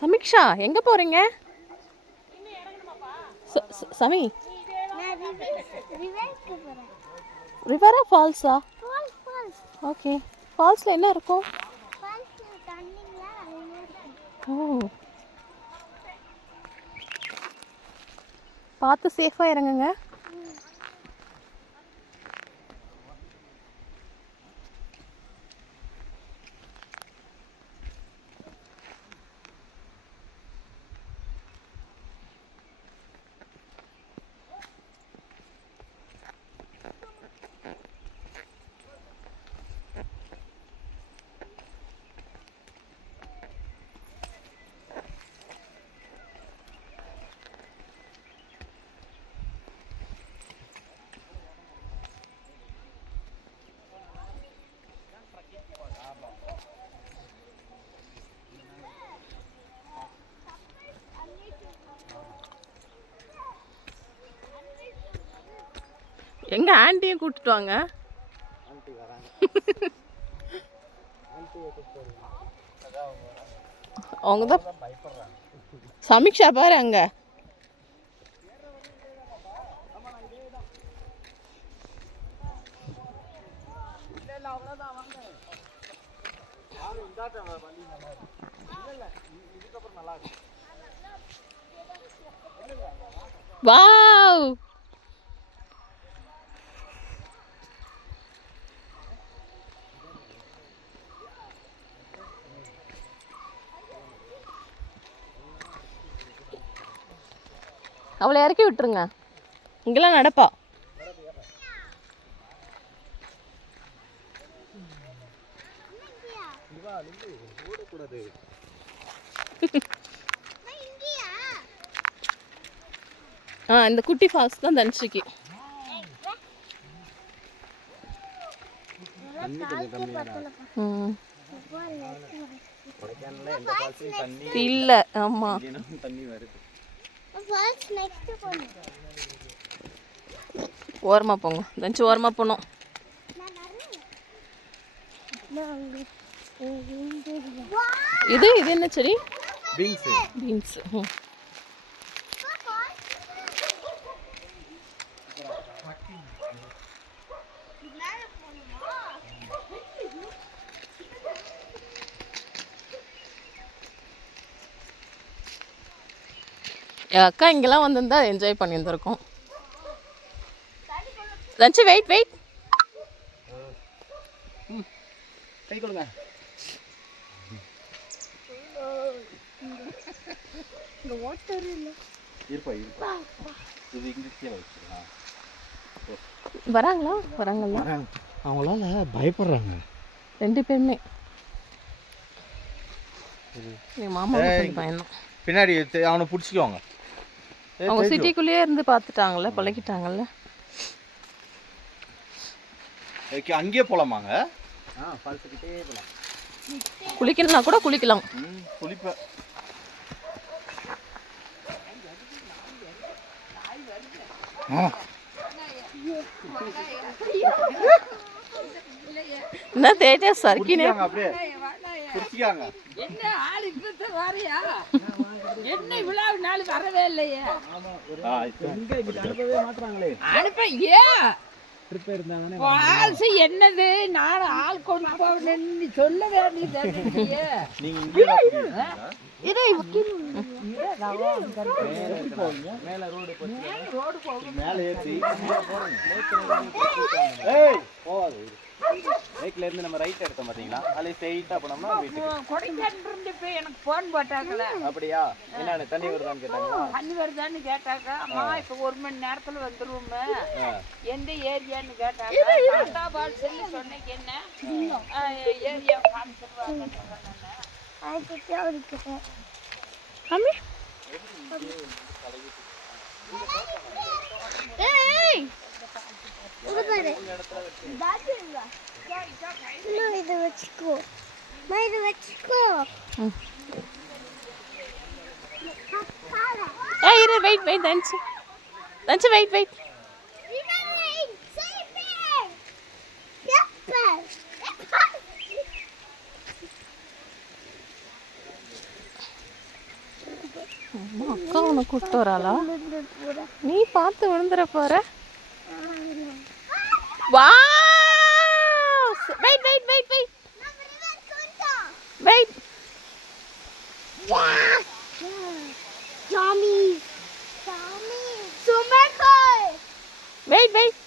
சமீக்ஷா எங்கே போகிறீங்க? சமி ரிவரா ஃபால்ஸா? ஓகே. ஃபால்ஸில் என்ன இருக்கும்? ஓ, பார்த்து சேஃபாக இறங்குங்க. எங்க ஆண்டியும் கூட்டிட்டு வாங்க. அவங்க தான் சமீக்ஷா பாரு அங்க. வாவ், அவளை இறக்கி விட்டுருங்க. இங்கெல்லாம் நடப்பா. இந்த குட்டி ஃபால்ஸ் தான் தனுஷிக்கு. இல்ல, ஆமா. ஓரமா போங்க தனுஷி, ஓரமா போனோம். இது என்ன செடி? பீன்ஸ். பீன்ஸ். அக்கா இங்கெல்லாம் வந்திருந்தா என்ஜாய் பண்ணியிருந்திருக்கோம். Lunch wait wait. கை கொடுங்க. வராங்களா? வராங்களா? அவங்களால பயப்படுறாங்க ரெண்டு பேருமே. மாமா பயணம் பின்னாடி அவனை பிடிச்சிக்குவாங்க. அவங்க சிட்டிக்குள்ளேயே இருந்து பார்த்துட்டாங்கல்ல, பழகிட்டாங்கல்ல. அங்கேயே போகலாமாங்க? குளிக்கணும்னா கூட குளிக்கலாம். குளிப்பேன். என்ன தேஜஸ் சர்க்கினே அப்படியே குடிச்சிக்காங்க. என்ன ஆள் இப்ப வரையா? என்ன இவ்வளவு நாள் வரவே இல்லையே. அனுப்ப ஏன் பால்ஸ் என்னது? நான் ஆள் கொண்டு போகணும்னு சொல்ல வேண்டியது. லேக்ல இருந்து நம்ம ரைட் எடுத்தோம் பாத்தீங்களா? அதுல ஸ்ட்ரைட்டா போனோம்னா வீட்டுக்கு. கொடைக்கானல்ல இப்ப எனக்கு போன் போட்டாங்கல. அப்படியே என்னன்னு தண்ணி வருதான்னு கேட்டாங்க. தண்ணி வருதான்னு கேட்டாங்க. அம்மா இப்ப 1 மணி நேரத்துல வந்துருவோம். எந்த ஏரியான்னு கேட்டாங்க. டாடா பால்ஸ்னு சொன்னேன். என்ன ஏரியா காமிச்சிருவாங்க சொன்னானே. அதுக்கு அவருக்கு அம்மி ஏய் உங்க பாரு தாஜுங்க இது வச்சுக்கோ. இது வச்சுக்கோ. ஏய் இரு, wait wait Dhanushi. Dhanushi wait wait. அக்கா உன்னை கூப்பிட்டு வராளா? நீ பார்த்து விழுந்துற போற. வா wait wait wait wait wait. Tommy. Tommy. So my God. Wait wait.